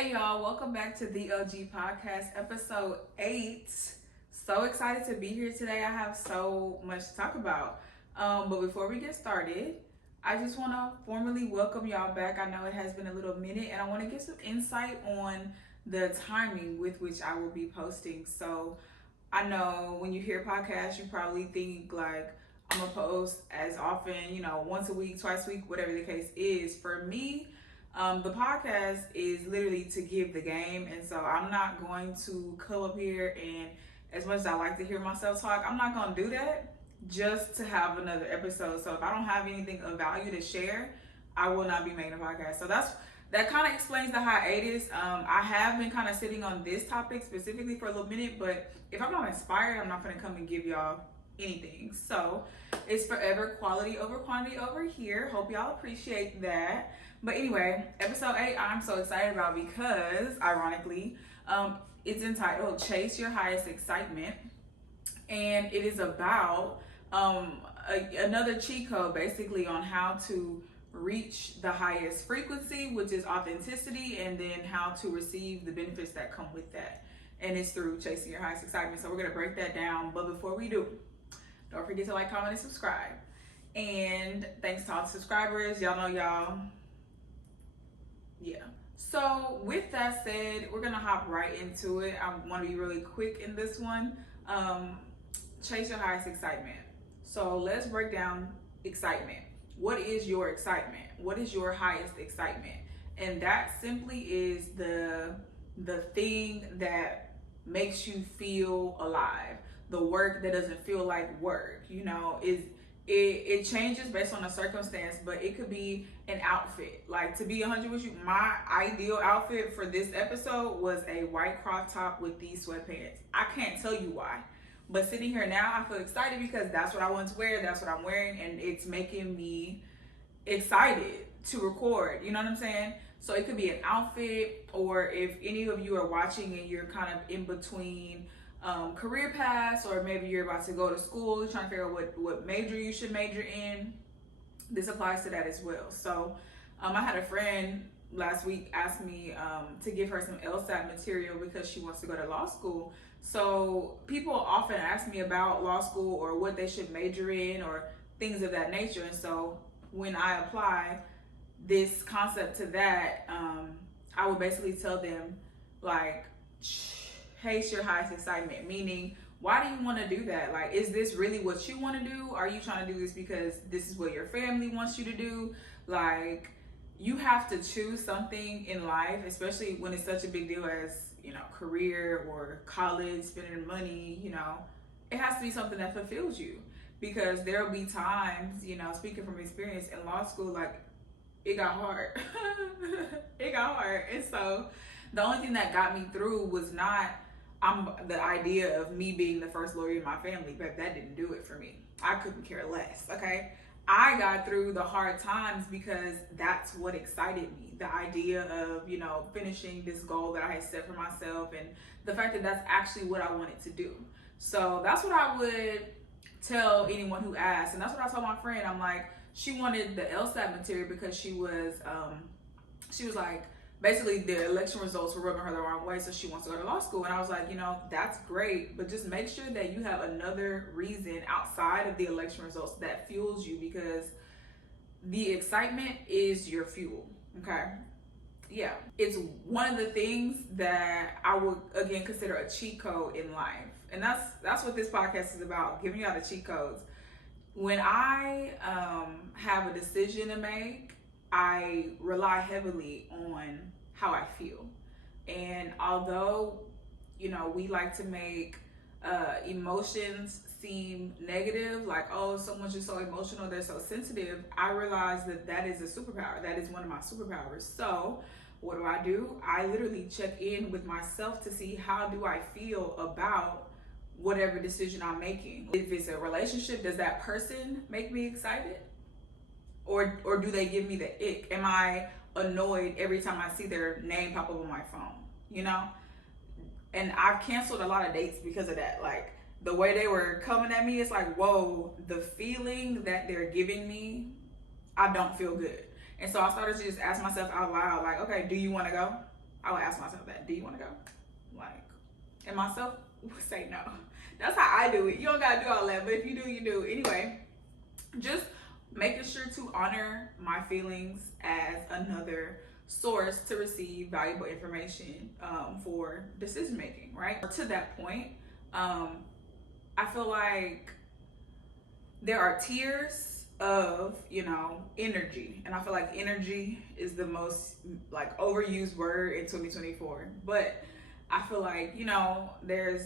Hey y'all, welcome back to the LG Podcast, episode 8. So excited to be here today. I have so much to talk about. But before we get started, I just want to formally welcome y'all back. I know it has been a little minute, and I want to get some insight on the timing with which I will be posting. So I know when you hear podcasts, you probably think like I'm gonna post as often, once a week, twice a week, whatever the case is. For me, the podcast is literally to give the game, and so I'm not going to come up here and, as much as I like to hear myself talk, I'm not going to do that just to have another episode. So if I don't have anything of value to share, I will not be making a podcast. So that kind of explains the hiatus. I have been kind of sitting on this topic specifically for a little minute, but if I'm not inspired, I'm not going to come and give y'all anything. So it's forever quality over quantity over here. Hope y'all appreciate that. But anyway, episode 8 I'm so excited about because, ironically, it's entitled Chase Your Highest Excitement. And it is about another cheat code basically on how to reach the highest frequency, which is authenticity, and then how to receive the benefits that come with that. And it's through chasing your highest excitement. So we're going to break that down. But before we do, don't forget to like, comment, and subscribe. And thanks to all the subscribers. Y'all know y'all. Yeah. So with that said, we're going to hop right into it. I want to be really quick in this one. Chase your highest excitement. So let's break down excitement. What is your excitement? What is your highest excitement? And that simply is the thing that makes you feel alive. The work that doesn't feel like work, it changes based on the circumstance, but it could be an outfit. Like, to be 100 with you, my ideal outfit for this episode was a white crop top with these sweatpants. I can't tell you why, but sitting here now, I feel excited because that's what I want to wear. That's what I'm wearing, and it's making me excited to record. You know what I'm saying? So it could be an outfit, or if any of you are watching and you're kind of in between career paths, or maybe you're about to go to school, trying to figure out what major you should major in, this applies to that as well. So I had a friend last week ask me to give her some LSAT material because she wants to go to law school. So people often ask me about law school or what they should major in or things of that nature. And so when I apply this concept to that, I would basically tell them, like, chase your highest excitement, meaning, why do you want to do that? Like, is this really what you want to do? Are you trying to do this because this is what your family wants you to do? Like, you have to choose something in life, especially when it's such a big deal as, career or college, spending money, it has to be something that fulfills you, because there'll be times, speaking from experience in law school, like, it got hard. It got hard. And so the only thing that got me through was not the idea of me being the first lawyer in my family, but that didn't do it for me. I couldn't care less, okay? I got through the hard times because that's what excited me. The idea of, finishing this goal that I had set for myself, and the fact that that's actually what I wanted to do. So that's what I would tell anyone who asks. And that's what I told my friend. I'm like, she wanted the LSAT material because she was like, basically the election results were rubbing her the wrong way, so she wants to go to law school. And I was like, that's great, but just make sure that you have another reason outside of the election results that fuels you, because the excitement is your fuel, okay? Yeah, it's one of the things that I would, again, consider a cheat code in life. And that's what this podcast is about, giving you all the cheat codes. When I have a decision to make, I rely heavily on how I feel. And although, we like to make emotions seem negative, like, oh, someone's just so emotional, they're so sensitive, I realize that is a superpower. That is one of my superpowers. So what do? I literally check in with myself to see how do I feel about whatever decision I'm making. If it's a relationship, does that person make me excited? Or do they give me the ick? Am I annoyed every time I see their name pop up on my phone, And I've canceled a lot of dates because of that. Like, the way they were coming at me, it's like, whoa, the feeling that they're giving me, I don't feel good. And so I started to just ask myself out loud, like, okay, do you want to go? I would ask myself that. Do you want to go? Like, and myself would say no. That's how I do it. You don't gotta do all that, but if you do, you do. Anyway, just making sure to honor my feelings as another source to receive valuable information for decision making, right? To that point, I feel like there are tiers of, you know, energy, and I feel like energy is the most like overused word in 2024, but I feel like, you know, there's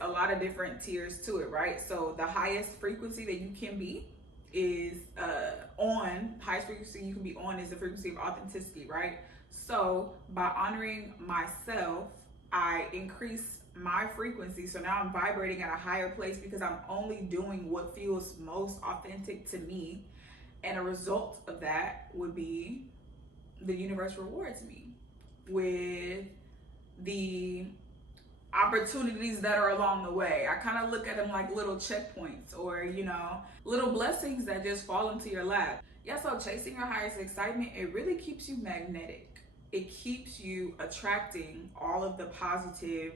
a lot of different tiers to it, right? So the highest frequency that you can be is highest frequency you can be on is the frequency of authenticity, right? So by honoring myself, I increase my frequency. So now I'm vibrating at a higher place because I'm only doing what feels most authentic to me. And a result of that would be the universe rewards me with the opportunities that are along the way. I kind of look at them like little checkpoints, or, you know, little blessings that just fall into your lap. Yeah, so chasing your highest excitement, it really keeps you magnetic. It keeps you attracting all of the positive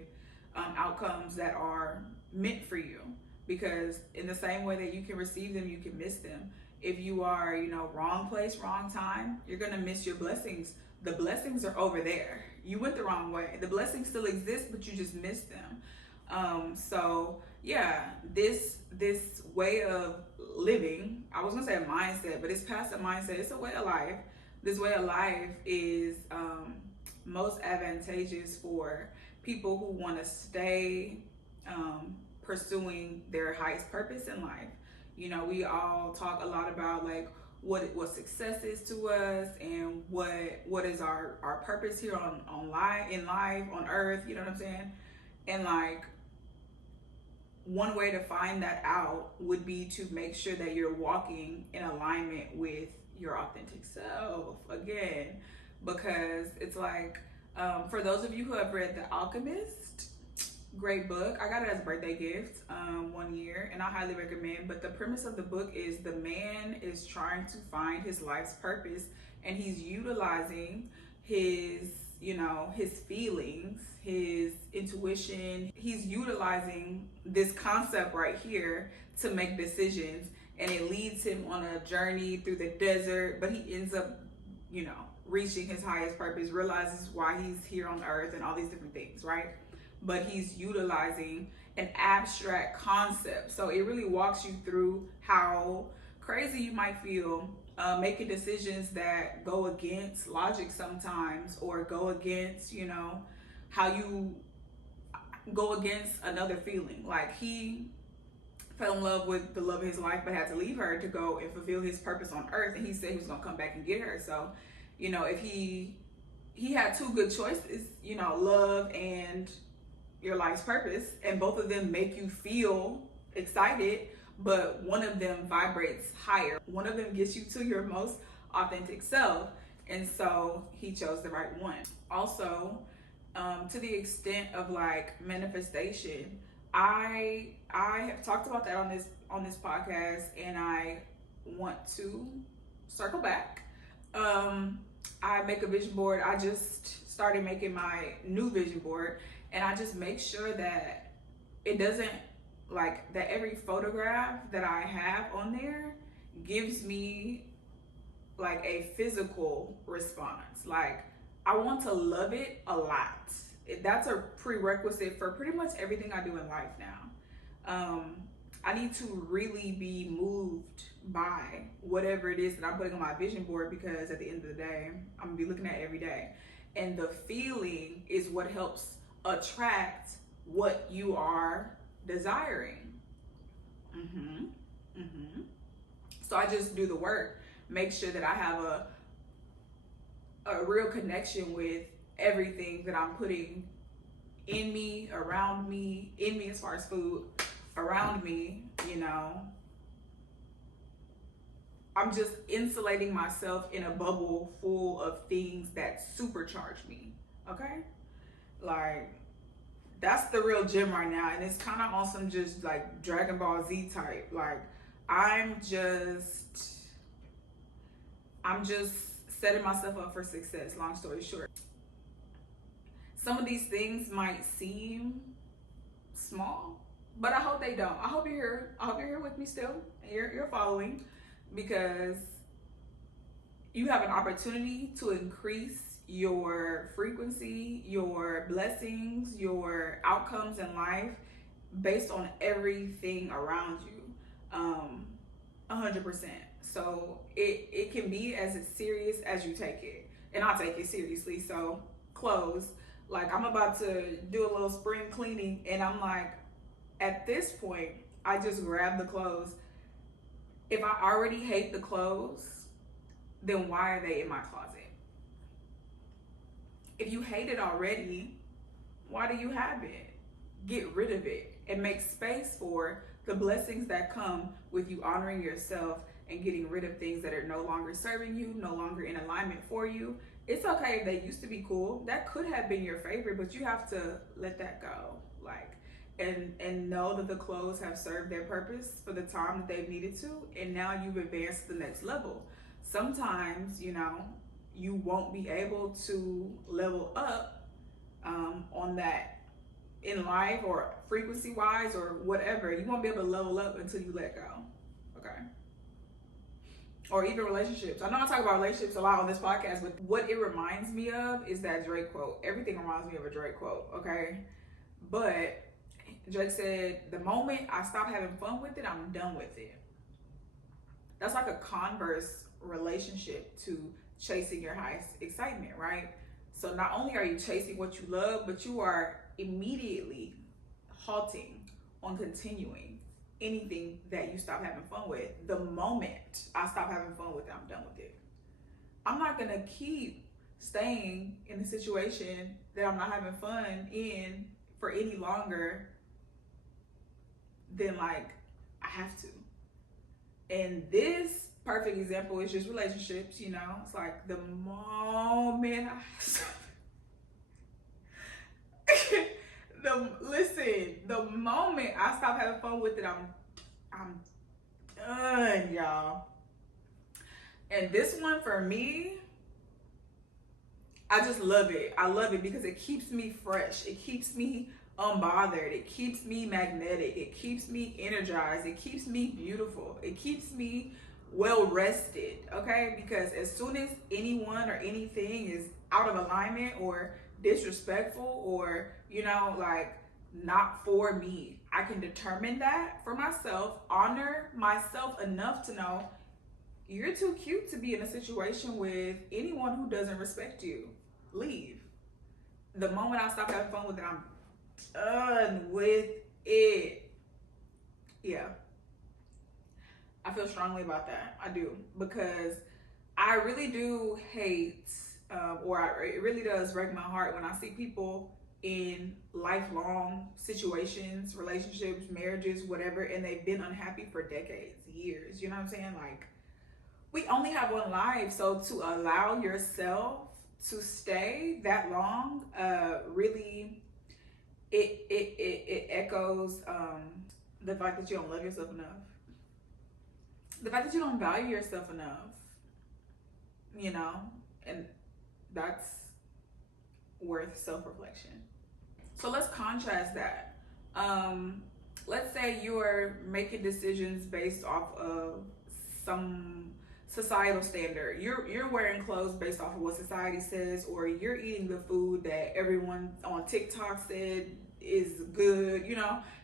outcomes that are meant for you. Because in the same way that you can receive them, you can miss them. If you are, you know, wrong place, wrong time, you're gonna miss your blessings. The blessings are over there. You went the wrong way. The blessings still exist, but you just missed them. So yeah, this way of living, I was gonna say a mindset, but it's past a mindset. It's a way of life. This way of life is most advantageous for people who want to stay pursuing their highest purpose in life. You know, we all talk a lot about like what success is to us, and what is our purpose here on life, in life, on earth, you know what I'm saying? And like, one way to find that out would be to make sure that you're walking in alignment with your authentic self again, because it's like, for those of you who have read The Alchemist, great book. I got it as a birthday gift one year, and I highly recommend. But the premise of the book is the man is trying to find his life's purpose, and he's utilizing his, you know, his feelings, his intuition. He's utilizing this concept right here to make decisions, and it leads him on a journey through the desert, but he ends up, you know, reaching his highest purpose, realizes why he's here on earth and all these different things, right? But he's utilizing an abstract concept. So it really walks you through how crazy you might feel making decisions that go against logic sometimes, or go against, you know, how you go against another feeling. Like, he fell in love with the love of his life, but had to leave her to go and fulfill his purpose on earth. And he said he was gonna come back and get her. So, you know, if he had two good choices, you know, love and your life's purpose, and both of them make you feel excited, but one of them vibrates higher. One of them gets you to your most authentic self. And so he chose the right one. Also, to the extent of like manifestation, I have talked about that on this podcast, and I want to circle back. I make a vision board. I just started making my new vision board, and I just make sure that it doesn't, like, that every photograph that I have on there gives me like a physical response. Like, I want to love it a lot. That's a prerequisite for pretty much everything I do in life now. I need to really be moved by whatever it is that I'm putting on my vision board, because at the end of the day, I'm gonna be looking at it every day. And the feeling is what helps attract what you are desiring. So I just do the work, make sure that I have a real connection with everything that I'm putting in me, around me, in me as far as food, around me, you know. I'm just insulating myself in a bubble full of things that supercharge me, okay? Like, that's the real gym right now, and it's kind of on some just like Dragon Ball Z type. Like, I'm just setting myself up for success, long story short. Some of these things might seem small, but I hope they don't. I hope you're here. I hope you're here with me still. And you're following, because you have an opportunity to increase your frequency, your blessings, your outcomes in life based on everything around you. 100%. So it can be as serious as you take it. And I'll take it seriously. So clothes, like I'm about to do a little spring cleaning, and I'm like, at this point, I just grab the clothes. If I already hate the clothes, then why are they in my closet? If you hate it already, why do you have it? Get rid of it and make space for the blessings that come with you honoring yourself and getting rid of things that are no longer serving you, no longer in alignment for you. It's okay if they used to be cool. That could have been your favorite, but you have to let that go. Like, and know that the clothes have served their purpose for the time that they've needed to, and now you've advanced to the next level. Sometimes, you won't be able to level up on that in life or frequency wise or whatever. You won't be able to level up until you let go. Okay. Or even relationships. I know I talk about relationships a lot on this podcast, but what it reminds me of is that Drake quote. Everything reminds me of a Drake quote, okay? But Drake said, the moment I stop having fun with it, I'm done with it. That's like a converse relationship to chasing your highest excitement, right? So not only are you chasing what you love, but you are immediately halting on continuing anything that you stop having fun with. The moment I stop having fun with it, I'm done with it. I'm not gonna keep staying in a situation that I'm not having fun in for any longer than like I have to. And this perfect example is just relationships, It's like the moment the moment I stop having fun with it, I'm done, y'all. And this one for me, I just love it. I love it because it keeps me fresh. It keeps me unbothered. It keeps me magnetic. It keeps me energized. It keeps me beautiful. It keeps me well rested, okay? Because as soon as anyone or anything is out of alignment or disrespectful or, like not for me, I can determine that for myself, honor myself enough to know you're too cute to be in a situation with anyone who doesn't respect you. Leave. The moment I stop having fun with it, I'm done with it. Yeah. I feel strongly about that. I do. Because I really do hate, it really does break my heart when I see people in lifelong situations, relationships, marriages, whatever, and they've been unhappy for decades, years. You know what I'm saying? Like, we only have one life, so to allow yourself to stay that long, really, it echoes the fact that you don't love yourself enough, the fact that you don't value yourself enough, and that's worth self-reflection. So let's contrast that. Let's say you're making decisions based off of some societal standard. You're wearing clothes based off of what society says, or you're eating the food that everyone on TikTok said is good.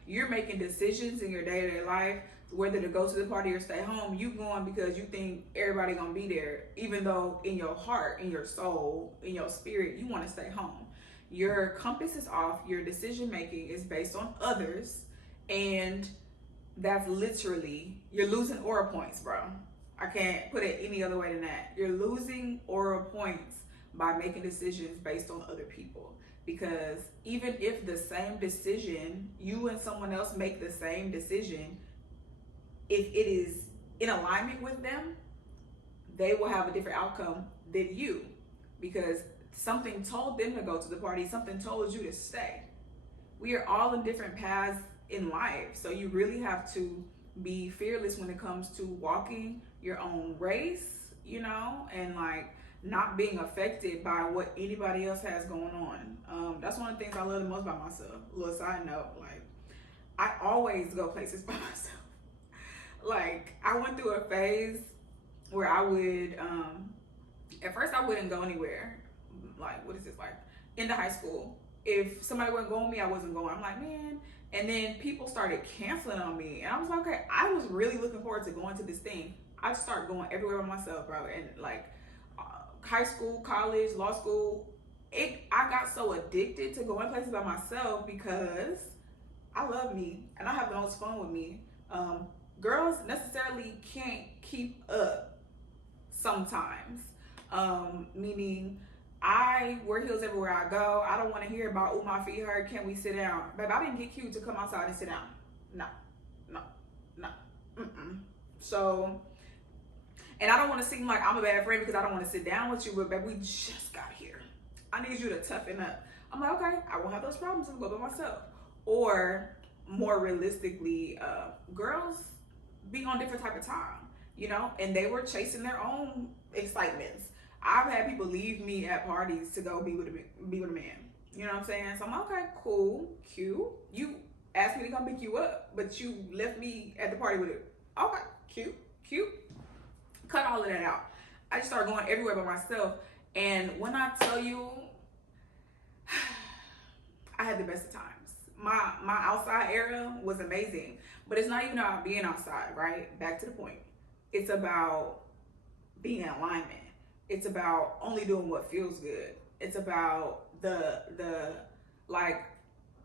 You're making decisions in your day-to-day life whether to go to the party or stay home. You going because you think everybody gonna be there, even though in your heart, in your soul, in your spirit, you want to stay home. Your compass is off. Your decision making is based on others, and that's literally, you're losing aura points, bro. I can't put it any other way than that. You're losing aura points by making decisions based on other people. Because even if the same decision, you and someone else make the same decision, if it is in alignment with them, they will have a different outcome than you. Because something told them to go to the party, something told you to stay. We are all in different paths in life. So you really have to be fearless when it comes to walking your own race, and like not being affected by what anybody else has going on. That's one of the things I love the most about myself. A little side note, like, I always go places by myself. Like, I went through a phase where I would, at first I wouldn't go anywhere. Like, what is this, like, into high school. If somebody wasn't going with me, I wasn't going. I'm like, man. And then people started canceling on me. And I was like, okay, I was really looking forward to going to this thing. I started going everywhere by myself, bro. And like, high school, college, law school, I got so addicted to going places by myself because I love me and I have the most fun with me. Girls necessarily can't keep up sometimes, meaning I wear heels everywhere I go. I don't want to hear about, oh, my feet hurt, can we sit down? Babe, I didn't get cute to come outside and sit down. No. So, and I don't want to seem like I'm a bad friend because I don't want to sit down with you, but babe, we just got here. I need you to toughen up. I'm like, okay, I won't have those problems and go by myself. Or more realistically, girls be on different type of time, you know, and they were chasing their own excitements. I've had people leave me at parties to go be with a man. You know what I'm saying? So I'm like, okay, cool, cute. You asked me to come pick you up, but you left me at the party with it. Okay, cute. Cut all of that out. I just started going everywhere by myself. And when I tell you, I had the best of times. My outside era was amazing. But it's not even about being outside, right? Back to the point. It's about being in alignment. It's about only doing what feels good. It's about the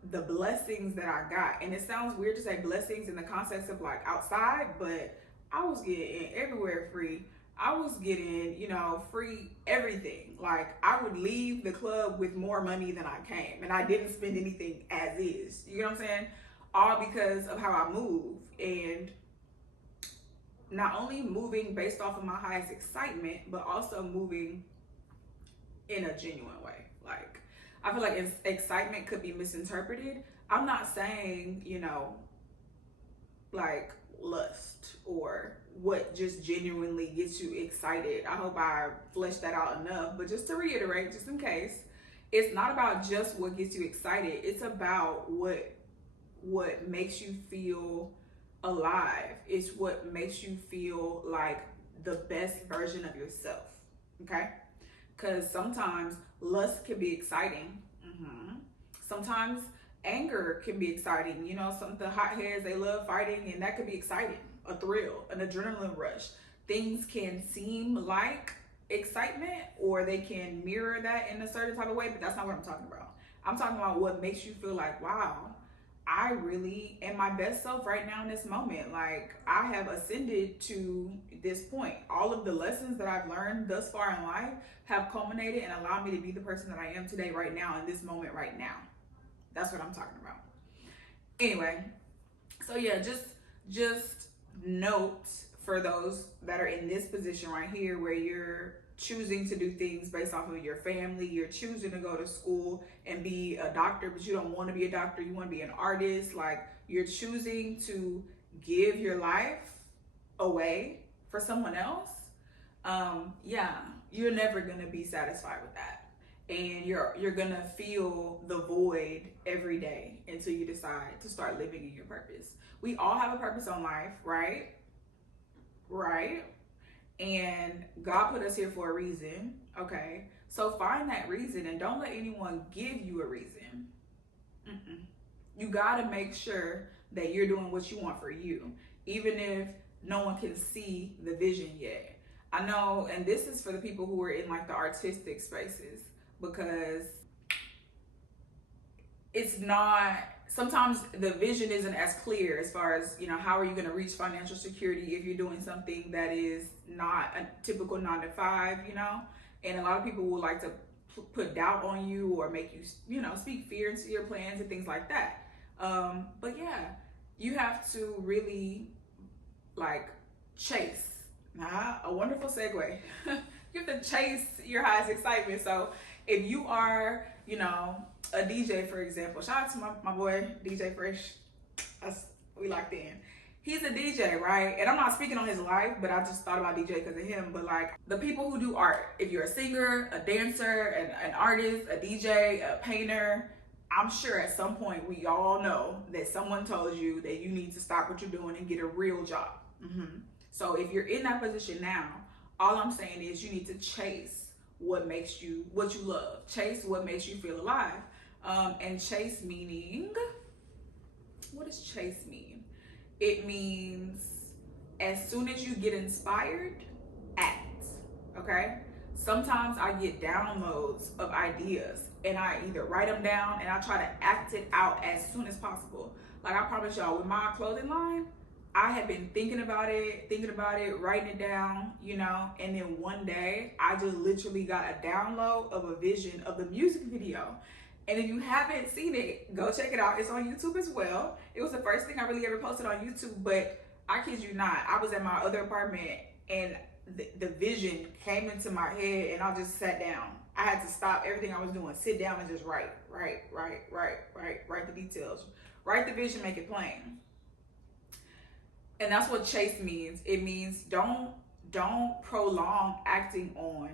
blessings that I got. And it sounds weird to say blessings in the context of like outside, but I was getting everywhere free. I was getting, free everything. Like, I would leave the club with more money than I came, and I didn't spend anything as is. You know what I'm saying? All because of how I move, and not only moving based off of my highest excitement, but also moving in a genuine way. Like, I feel like excitement could be misinterpreted. I'm not saying, like lust or what just genuinely gets you excited. I hope I fleshed that out enough, but just to reiterate, just in case, it's not about just what gets you excited. It's about what makes you feel alive. It's what makes you feel like the best version of yourself. Okay? Because sometimes lust can be exciting. Sometimes anger can be exciting. Some of the hotheads, they love fighting, and that could be exciting, a thrill, an adrenaline rush. Things can seem like excitement, or they can mirror that in a certain type of way, but that's not what I'm talking about. I'm talking about what makes you feel like, wow, I really am my best self right now in this moment. Like, I have ascended to this point. All of the lessons that I've learned thus far in life have culminated and allowed me to be the person that I am today, right now, in this moment right now. That's what I'm talking about. Anyway, so yeah, just note for those that are in this position right here, where you're choosing to do things based off of your family. You're choosing to go to school and be a doctor, but you don't want to be a doctor. You want to be an artist. Like, you're choosing to give your life away for someone else. You're never going to be satisfied with that. And you're gonna feel the void every day until you decide to start living in your purpose. We all have a purpose on life, right? And God put us here for a reason, okay? So find that reason, and don't let anyone give you a reason. You gotta make sure that you're doing what you want for you, even if no one can see the vision yet. I know, and this is for the people who are in like the artistic spaces, because it's not, sometimes the vision isn't as clear as far as, how are you going to reach financial security if you're doing something that is not a typical 9-to-5, and a lot of people will like to put doubt on you or make you, speak fear into your plans and things like that. But yeah, you have to really like chase. A wonderful segue. You have to chase your highest excitement. So if you are, a DJ, for example, shout out to my boy, DJ Fresh. We locked in. he's a DJ, right? And I'm not speaking on his life, but I just thought about DJ because of him. But like the people who do art, if you're a singer, a dancer, an artist, a DJ, a painter, I'm sure at some point we all know that someone told you that you need to stop what you're doing and get a real job. So if you're in that position now, all I'm saying is you need to chase what you love. Chase what makes you feel alive. And chase meaning, what does chase mean? It means as soon as you get inspired, act. Okay? Sometimes I get downloads of ideas and I either write them down and I try to act it out as soon as possible. Like I promise y'all, with my clothing line, I had been thinking about it, writing it down, you know, and then one day I just literally got a download of a vision of the music video. And if you haven't seen it, go check it out. It's on YouTube as well. It was the first thing I really ever posted on YouTube, but I kid you not, I was at my other apartment and the vision came into my head and I just sat down. I had to stop everything I was doing, sit down and just write the details, write the vision, make it plain. And that's what chase means. It means don't prolong acting on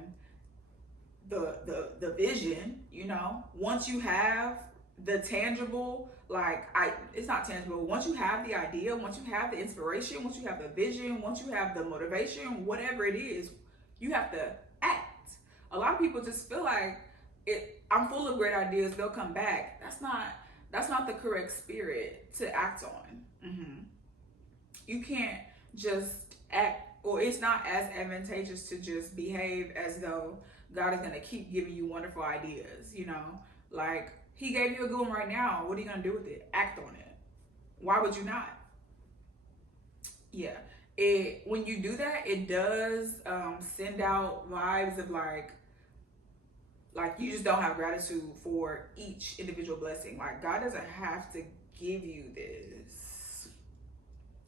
the vision, you know. Once you have the tangible, it's not tangible. Once you have the idea, once you have the inspiration, once you have the vision, once you have the motivation, whatever it is, you have to act. A lot of people just feel like I'm full of great ideas, they'll come back. That's not the correct spirit to act on. You can't just act, or it's not as advantageous to just behave as though God is gonna keep giving you wonderful ideas, you know? Like, he gave you a good one right now. What are you gonna do with it? Act on it. Why would you not? Yeah. When you do that, it does send out vibes of like you just don't have gratitude for each individual blessing. Like, God doesn't have to give you this.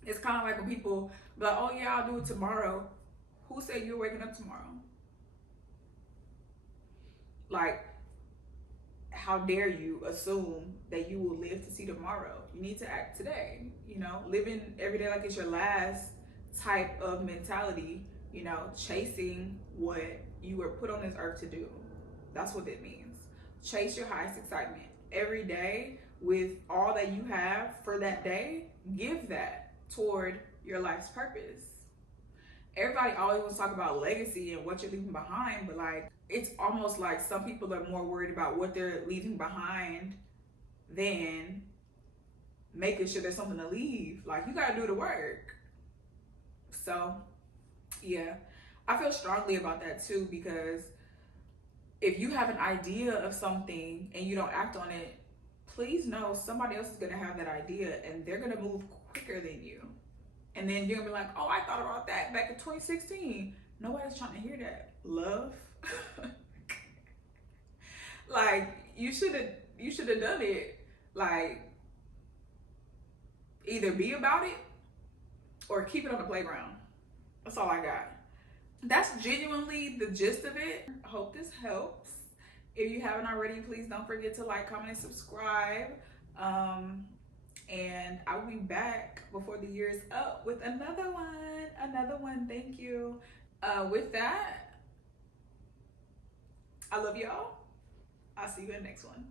It's kind of like when people be like, oh yeah, I'll do it tomorrow. Who said you're waking up tomorrow? Like, how dare you assume that you will live to see tomorrow? You need to act today, you know, living every day like it's your last type of mentality, you know, chasing what you were put on this earth to do. That's what it means. Chase your highest excitement every day with all that you have for that day. Give that toward your life's purpose. Everybody always wants to talk about legacy and what you're leaving behind, but like, it's almost like some people are more worried about what they're leaving behind than making sure there's something to leave. Like, you gotta do the work. So yeah, I feel strongly about that too, because if you have an idea of something and you don't act on it, please know somebody else is gonna have that idea and they're gonna move quicker than you. And then you're gonna be like, oh, I thought about that back in 2016. Nobody's trying to hear that. Love. Like, you should have done it. Like, either be about it or keep it on the playground. That's all I got. That's genuinely the gist of it. I hope this helps. If you haven't already, please don't forget to like, comment, and subscribe. And I will be back before the year is up with another one. Thank you. With that, I love y'all. I'll see you in the next one.